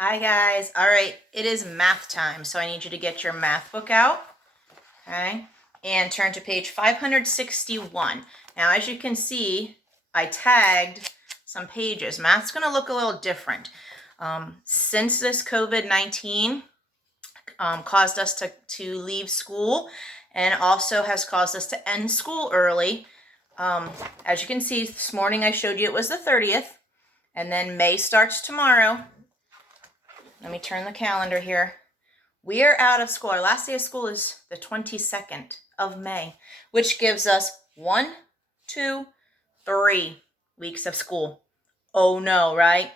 Hi guys. All right, it is math time, so I need you to get your math book out, okay, and turn to page 561. Now, as you can see, I tagged some pages. Math's going to look a little different. Since this COVID-19 caused us to leave school and also has caused us to end school early, as you can see, this morning I showed you it was the 30th, and then May starts tomorrow. Let me turn the calendar here. We are out of school. Our last day of school is the 22nd of May, which gives us 1, 2, 3 weeks of school. Oh no, right?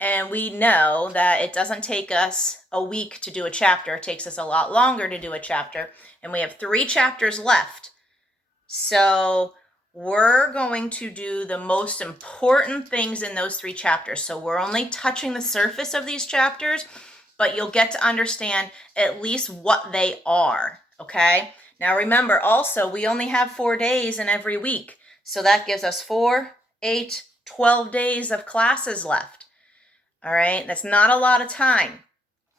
And we know that it doesn't take us a week to do a chapter. It takes us a lot longer to do a chapter. And we have 3 chapters left. So we're going to do the most important things in those 3 chapters. So we're only touching the surface of these chapters, but you'll get to understand at least what they are, okay? Now remember, also, we only have 4 days in every week. So that gives us 4, 8, 12 days of classes left. All right, that's not a lot of time.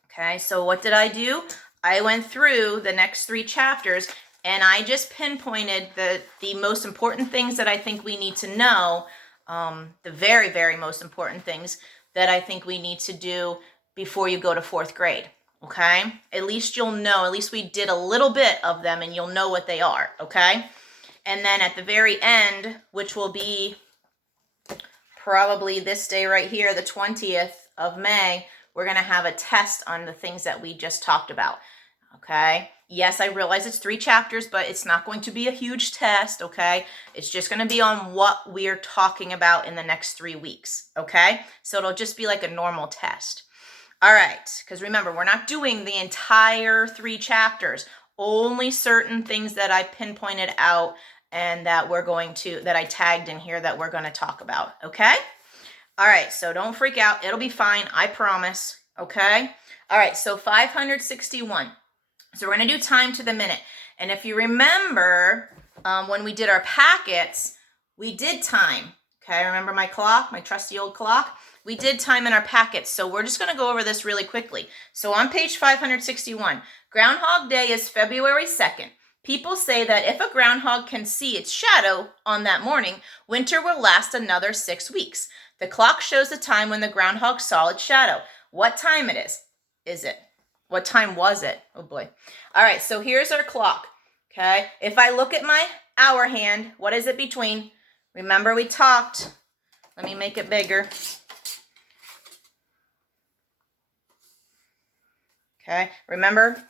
Okay, so what did I do? I went through the next 3 chapters and I just pinpointed the most important things that I think we need to know, the very, very most important things that I think we need to do before you go to 4th grade, okay? At least you'll know, at least we did a little bit of them and you'll know what they are, okay? And then at the very end, which will be probably this day right here, the 20th of May, we're going to have a test on the things that we just talked about, okay? Yes, I realize it's 3 chapters, but it's not going to be a huge test, okay? It's just going to be on what we're talking about in the next 3 weeks, okay? So it'll just be like a normal test. All right, because remember, we're not doing the entire 3 chapters, only certain things that I pinpointed out and that I tagged in here that we're going to talk about, okay? All right, so don't freak out. It'll be fine, I promise, okay? All right, so 561. So we're going to do time to the minute. And if you remember, when we did our packets, we did time, okay? Remember my clock, my trusty old clock? We did time in our packets, so we're just going to go over this really quickly. So on page 561, Groundhog Day is February 2nd. People say that if a groundhog can see its shadow on that morning, winter will last another 6 weeks. The clock shows the time when the groundhog saw its shadow. What time it is it? What time was it? Oh boy. All right, so here's our clock, okay? If I look at my hour hand, what is it between? Remember we talked. Let me make it bigger. Okay, remember,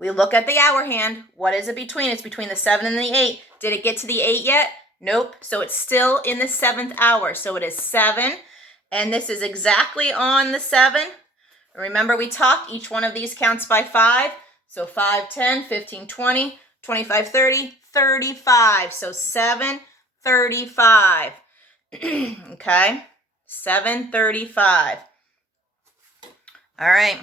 we look at the hour hand. What is it between? It's between the 7 and the 8. Did it get to the 8 yet? Nope. So it's still in the 7th hour. So it is 7, and this is exactly on the 7. Remember, we talked, each one of these counts by 5. So 5, 10, 15, 20, 25, 30, 35. So 7:35. Okay, 7:35. All right.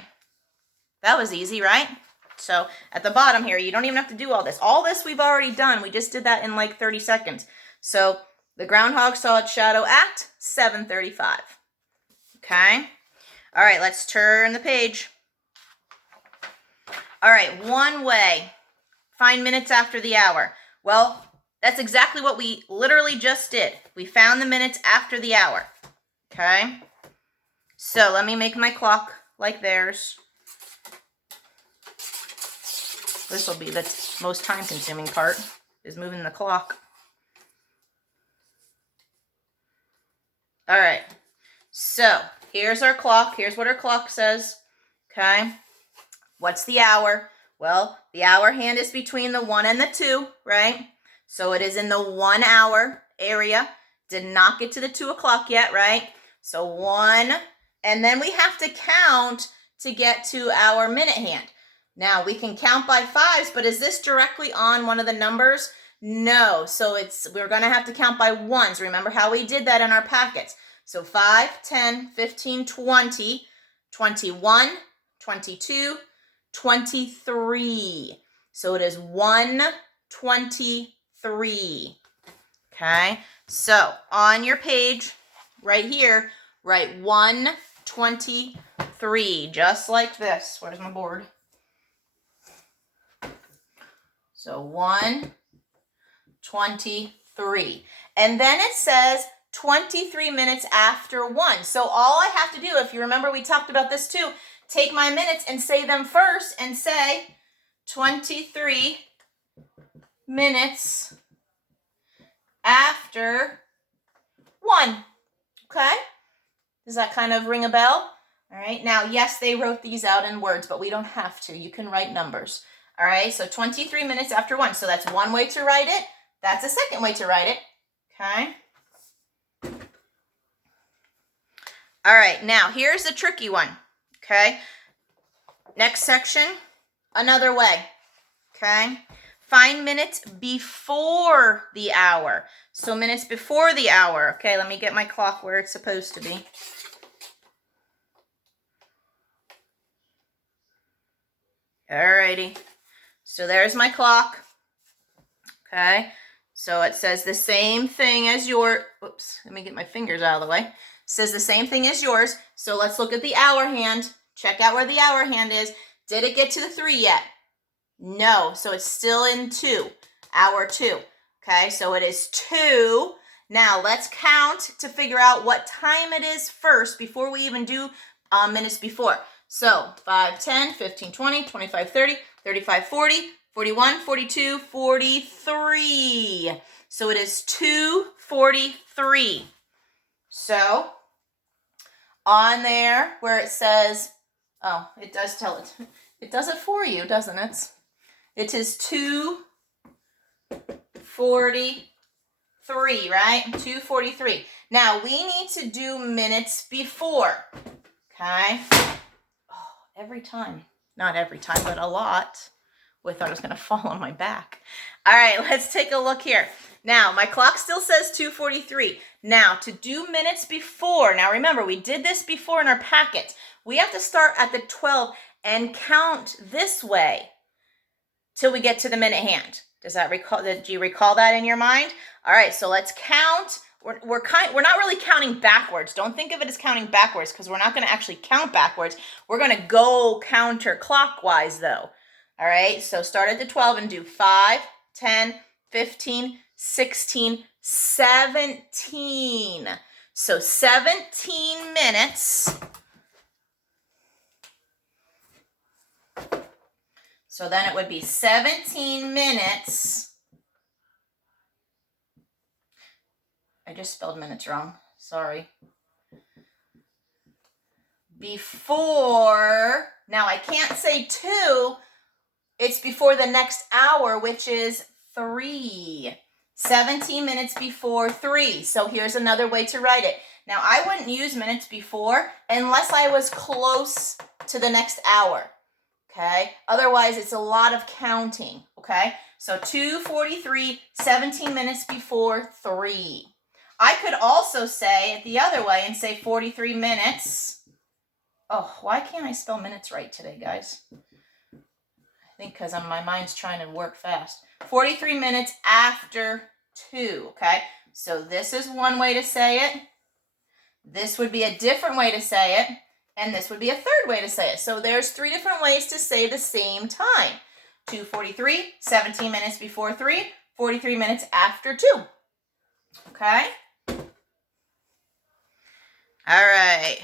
That was easy, right? So at the bottom here, you don't even have to do all this. All this we've already done. We just did that in like 30 seconds. So the groundhog saw its shadow at 7:35. Okay? All right, let's turn the page. All right, one way. Find minutes after the hour. Well, that's exactly what we literally just did. We found the minutes after the hour. Okay? So let me make my clock like theirs. This will be the most time-consuming part, is moving the clock. All right, so here's our clock. Here's what our clock says, okay? What's the hour? Well, the hour hand is between the 1 and the 2, right? So it is in the 1 hour area. Did not get to the 2 o'clock yet, right? So 1, and then we have to count to get to our minute hand. Now, we can count by 5s, but is this directly on one of the numbers? No, so we're going to have to count by 1s. Remember how we did that in our packets. So 5, 10, 15, 20, 21, 22, 23. So it is 1:23. Okay, so on your page right here, write 1 23, just like this. Where's my board? So 1:23. And then it says 23 minutes after 1. So all I have to do, if you remember we talked about this too, take my minutes and say them first and say 23 minutes after 1. Okay? Does that kind of ring a bell? All right. Now, yes, they wrote these out in words, but we don't have to. You can write numbers. All right. So 23 minutes after 1. So that's one way to write it. That's a second way to write it. Okay. All right. Now, here's the tricky one. Okay. Next section, another way. Okay. Find minutes before the hour. So minutes before the hour. Okay, let me get my clock where it's supposed to be. Alrighty. So there's my clock. Okay. So it says the same thing as your, oops, let me get my fingers out of the way. It says the same thing as yours. So let's look at the hour hand. Check out where the hour hand is. Did it get to the 3 yet? No, so it's still in 2, hour 2. Okay, so it is 2. Now let's count to figure out what time it is first before we even do minutes before. So 5, 10, 15, 20, 25, 30, 35, 40, 41, 42, 43. So it is 2:43. So on there where it says, oh, it does tell it. It does it for you, doesn't it? It is 2:43, right? 2:43. Now, we need to do minutes before, okay? Oh, every time. Not every time, but a lot. I thought it was going to fall on my back. All right, let's take a look here. Now, my clock still says 2:43. Now, to do minutes before, now remember, we did this before in our packet. We have to start at the 12 and count this way till we get to the minute hand. Did you recall that in your mind? All right, so let's count. We're not really counting backwards. Don't think of it as counting backwards because we're not going to actually count backwards. We're going to go counterclockwise though. All right, so start at the 12 and do 5, 10, 15, 16, 17. So 17 minutes. So then it would be 17 minutes. I just spelled minutes wrong. Sorry. Before, now I can't say 2. It's before the next hour, which is 3. 17 minutes before 3. So here's another way to write it. Now, I wouldn't use minutes before unless I was close to the next hour. Okay, otherwise it's a lot of counting, okay? So 2:43, 17 minutes before 3. I could also say it the other way and say 43 minutes. Oh, why can't I spell minutes right today, guys? I think because my mind's trying to work fast. 43 minutes after 2, okay? So this is one way to say it. This would be a different way to say it. And this would be a third way to say it. So there's 3 different ways to say the same time. 2:43, 17 minutes before 3, 43 minutes after 2. Okay? All right.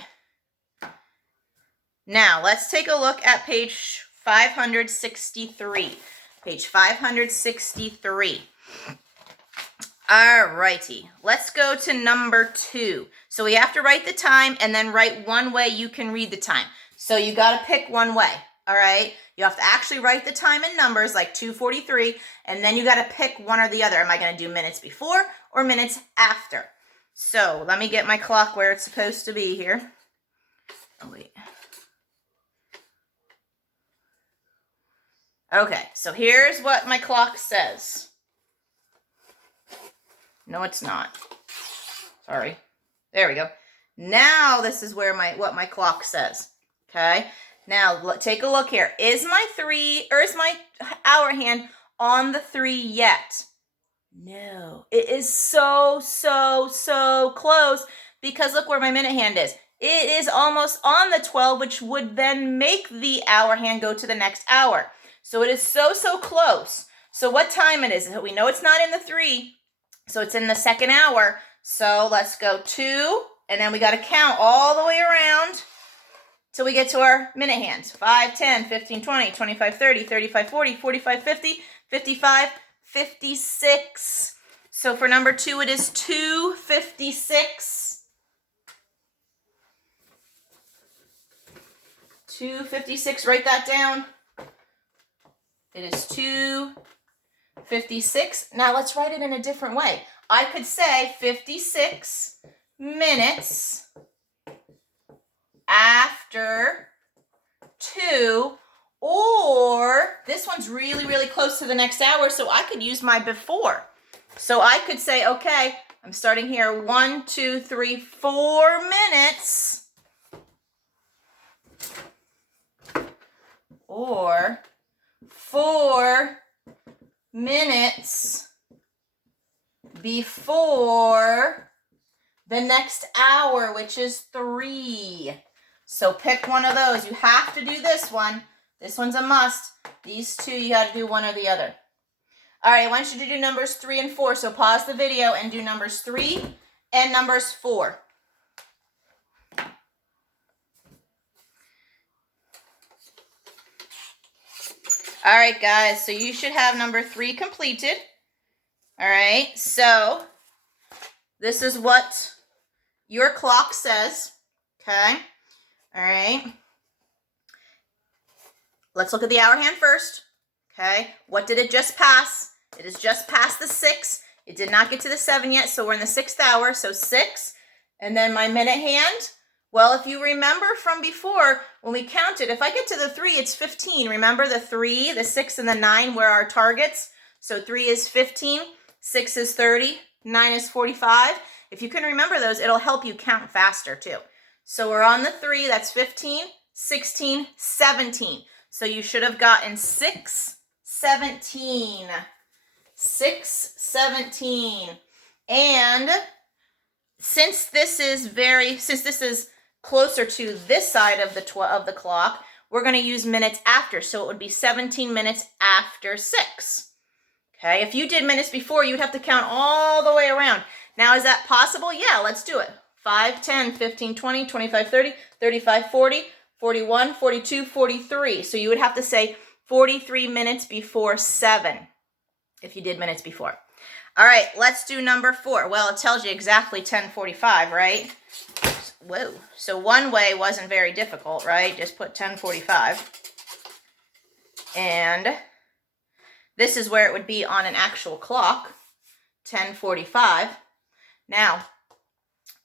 Now, let's take a look at page 563. Page 563. All righty, let's go to number 2. So we have to write the time and then write one way you can read the time. So you got to pick one way, all right? You have to actually write the time in numbers like 2:43, and then you got to pick one or the other. Am I going to do minutes before or minutes after? So let me get my clock where it's supposed to be here. Oh, wait. Okay, so here's what my clock says. No, it's not. Sorry. There we go. Now this is where what my clock says. Okay. Now take a look here. Is my hour hand on the 3 yet? No. It is so close because look where my minute hand is. it is almost on the 12, which would then make the hour hand go to the next hour. So it is so, so close. So what time it is? We know it's not in the 3, so it's in the second hour. So let's go 2, and then we got to count all the way around till we get to our minute hands. 5, 10, 15, 20, 25, 30, 35, 40, 45, 50, 55, 56. So for number 2, it is 2:56. 2:56, write that down. It is 2:56. Now let's write it in a different way. I could say 56 minutes after 2, or this one's really, really close to the next hour, so I could use my before. So I could say, okay, I'm starting here, 1, 2, 3, 4 minutes. Or 4 minutes before the next hour, which is 3. So pick one of those. You have to do this one. This one's a must. These two, you got to do one or the other. All right, I want you to do numbers 3 and 4. So pause the video and do numbers 3 and numbers 4. All right, guys, so you should have number 3 completed. All right, so this is what your clock says, okay? All right. Let's look at the hour hand first, okay? What did it just pass? It has just passed the 6. It did not get to the 7 yet, so we're in the 6th hour, so 6. And then my minute hand. Well, if you remember from before, when we counted, if I get to the 3, it's 15. Remember the 3, the 6, and the 9 were our targets? So 3 is 15, 6 is 30, 9 is 45. If you can remember those, it'll help you count faster too. So we're on the 3, that's 15, 16, 17. So you should have gotten 6, 17. 6, 17. And since this is closer to this side of the clock, we're going to use minutes after. So it would be 17 minutes after 6. Okay, if you did minutes before, you'd have to count all the way around. Now, is that possible? Yeah, let's do it. 5, 10, 15, 20, 25, 30, 35, 40, 41, 42, 43. So you would have to say 43 minutes before 7 if you did minutes before. All right, let's do number 4. Well, it tells you exactly 10:45, right? Whoa. So one way wasn't very difficult, right? Just put 10:45. And this is where it would be on an actual clock, 10:45. Now,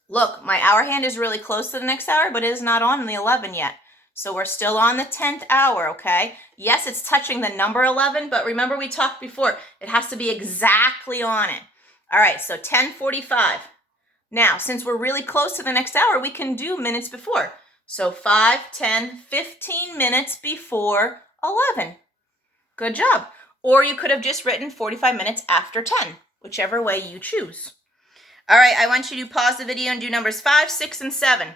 look, my hour hand is really close to the next hour, but it is not on the 11 yet. So we're still on the 10th hour, okay? Yes, it's touching the number 11, but remember we talked before, it has to be exactly on it. All right, so 10:45. Now, since we're really close to the next hour, we can do minutes before. So 5, 10, 15 minutes before 11. Good job. Or you could have just written 45 minutes after 10, whichever way you choose. All right, I want you to pause the video and do numbers 5, 6, and 7.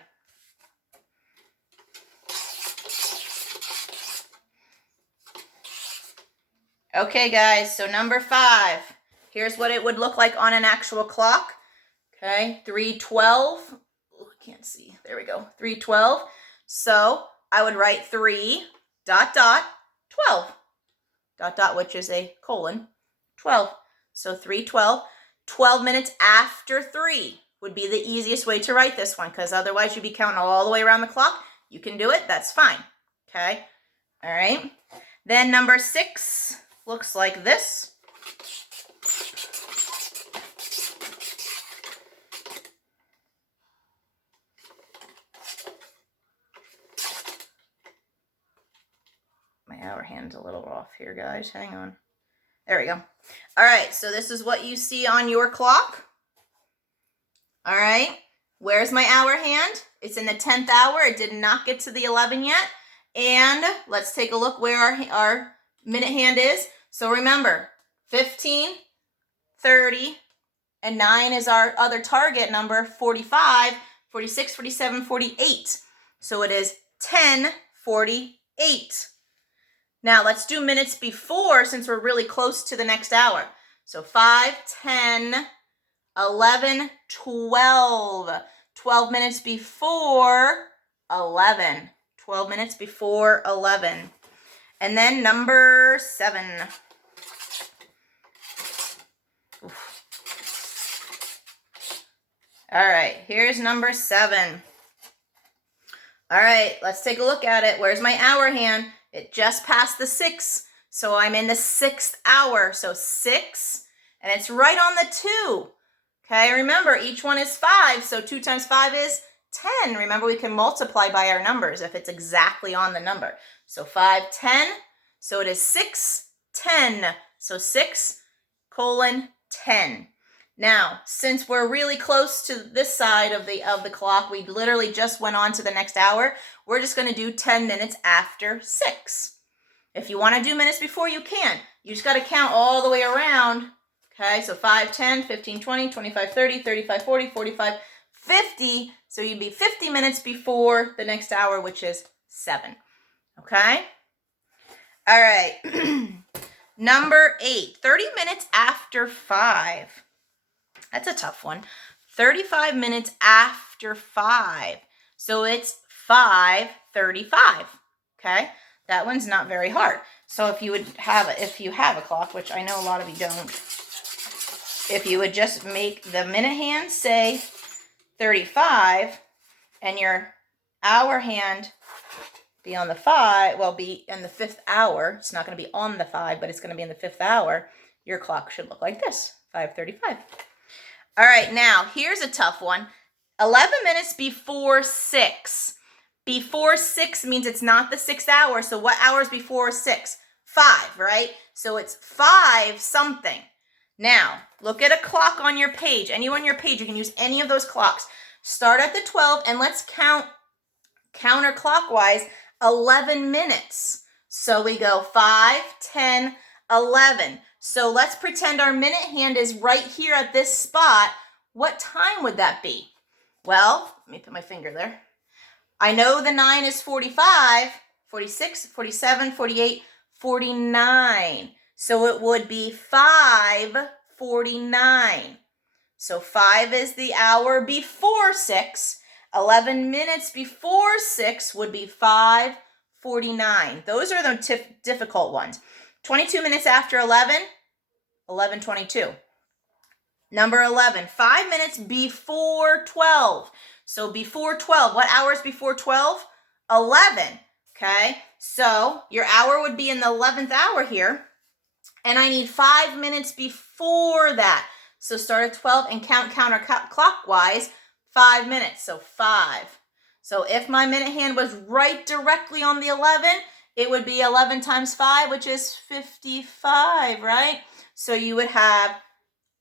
Okay, guys, so number 5. Here's what it would look like on an actual clock. Okay, 3:12. Oh, I can't see. There we go. 3:12. So I would write 3, 12. Which is a colon, 12. So 3:12. 12 minutes after 3 would be the easiest way to write this one, because otherwise you'd be counting all the way around the clock. You can do it. That's fine. Okay. All right. Then number 6 looks like this. My hour hand's a little off here, guys. Hang on. There we go. All right, so this is what you see on your clock. All right, where's my hour hand? It's in the 10th hour. It did not get to the 11 yet. And let's take a look where our minute hand is. So remember, 15, 30, and 9 is our other target number, 45. 46, 47, 48. So it is 10:48. Now let's do minutes before since we're really close to the next hour. So 5, 10, 11, 12. 12 minutes before 11. 12 minutes before 11. And then number 7. Oof. All right, here's number 7. All right, let's take a look at it. Where's my hour hand? It just passed the 6, so I'm in the 6th hour. So 6, and it's right on the 2. Okay, remember, each one is 5, so 2 times 5 is 10. Remember, we can multiply by our numbers if it's exactly on the number. So 5, 10, so it is 6, 10. So 6, 10. Now, since we're really close to this side of the clock, we literally just went on to the next hour. We're just going to do 10 minutes after 6. If you want to do minutes before, you can. You just got to count all the way around. Okay, so 5, 10, 15, 20, 25, 30, 35, 40, 45, 50. So you'd be 50 minutes before the next hour, which is 7. Okay? All right. Number 8, 30 minutes after 5. That's a tough one. 35 minutes after 5. So it's 5:35. Okay? That one's not very hard. So if you have a clock, which I know a lot of you don't, if you would just make the minute hand say 35 and your hour hand be on the 5, well, be in the 5th hour. It's not going to be on the 5, but it's going to be in the 5th hour. Your clock should look like this, 5:35. All right, now here's a tough one. 11 minutes before 6. Before 6 means it's not the 6th hour. So what hour is before 6? 5, right? So it's 5 something. Now, look at a clock on your page. Anyone on your page, you can use any of those clocks. Start at the 12 and let's count counterclockwise 11 minutes. So we go 5, 10, 11. So let's pretend our minute hand is right here at this spot. What time would that be? Well, let me put my finger there. I know the 9 is 45, 46, 47, 48, 49. So it would be 5:49. So 5 is the hour before 6. 11 minutes before 6 would be 5:49. Those are the difficult ones. 22 minutes after 11, 11:22. Number 11, 5 minutes before 12. So before 12, what hour is before 12? 11, okay? So your hour would be in the 11th hour here, and I need 5 minutes before that. So start at 12 and count counterclockwise 5 minutes, so 5. So if my minute hand was right directly on the 11, it would be 11 times 5, which is 55, right? So you would have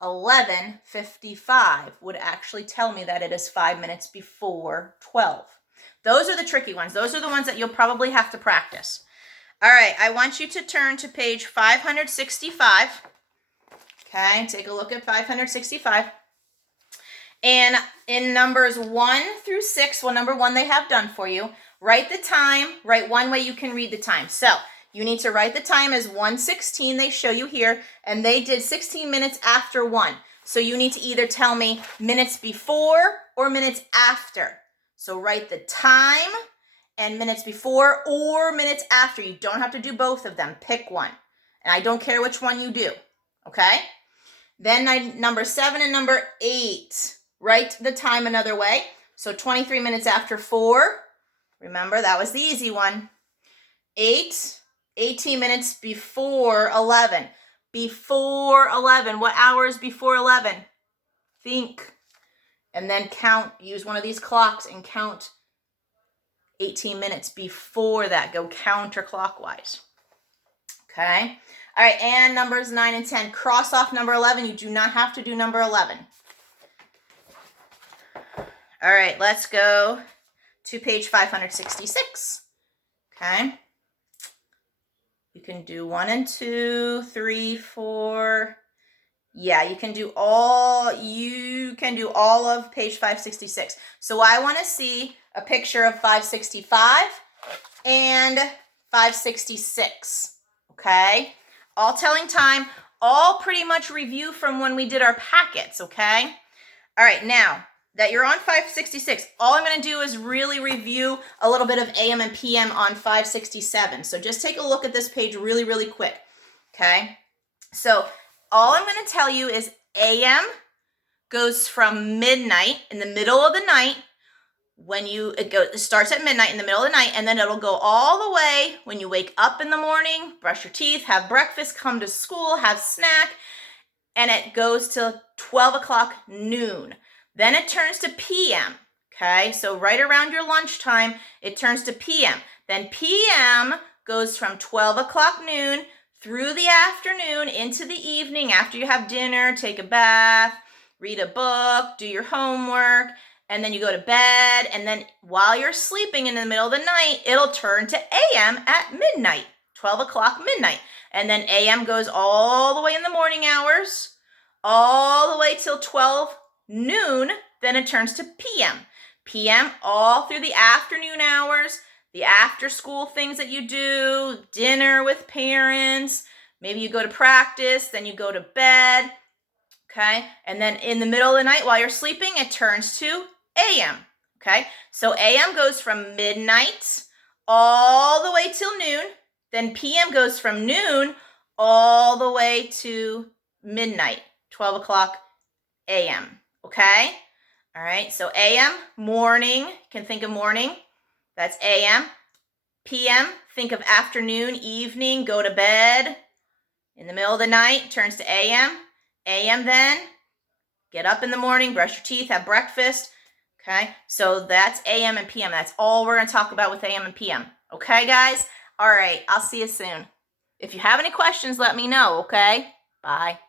11:55 would actually tell me that it is 5 minutes before 12. Those are the tricky ones. Those are the ones that you'll probably have to practice. All right, I want you to turn to page 565. Okay, take a look at 565. And in numbers 1 through 6, well, number 1 they have done for you. Write the time. Write one way you can read the time. So you need to write the time as 1:16. They show you here, and they did 16 minutes after 1. So you need to either tell me minutes before or minutes after. So write the time and minutes before or minutes after. You don't have to do both of them. Pick one. And I don't care which one you do. Okay? Then number 7 and number 8. Write the time another way. So 23 minutes after 4. Remember, that was the easy one. 8. 18 minutes before 11. Before 11. What hour is before 11? Think. And then count. Use one of these clocks and count 18 minutes before that. Go counterclockwise. Okay? All right, and numbers 9 and 10. Cross off number 11. You do not have to do number 11. All right, let's go to page 566. Okay? You can do 1 and 2, 3, 4. Yeah, you can do all of page 566. So I want to see a picture of 565 and 566. Okay? All telling time, all pretty much review from when we did our packets, okay? All right, now that you're on 566, all I'm going to do is really review a little bit of AM and PM on 567. So just take a look at this page really, really quick, okay? So all I'm going to tell you is AM goes from midnight, in the middle of the night, it starts at midnight in the middle of the night, and then it'll go all the way when you wake up in the morning, brush your teeth, have breakfast, come to school, have snack, and it goes till 12 o'clock noon. Then it turns to PM, okay? So right around your lunchtime, it turns to PM. Then PM goes from 12 o'clock noon through the afternoon into the evening after you have dinner, take a bath, read a book, do your homework, and then you go to bed, and then while you're sleeping in the middle of the night, it'll turn to AM at midnight, 12 o'clock midnight. And then AM goes all the way in the morning hours, all the way till 12 noon, then it turns to PM. PM all through the afternoon hours, the after school things that you do, dinner with parents, maybe you go to practice, then you go to bed, okay? And then in the middle of the night while you're sleeping, it turns to AM, okay? So AM goes from midnight all the way till noon. Then PM goes from noon all the way to midnight, 12 o'clock AM, okay? All right, so AM, morning, you can think of morning, that's AM. PM, think of afternoon, evening, go to bed. In the middle of the night, turns to AM. AM then, get up in the morning, brush your teeth, have breakfast, okay? So that's AM and PM. That's all we're going to talk about with AM and PM. Okay, guys? All right, I'll see you soon. If you have any questions, let me know, okay? Bye.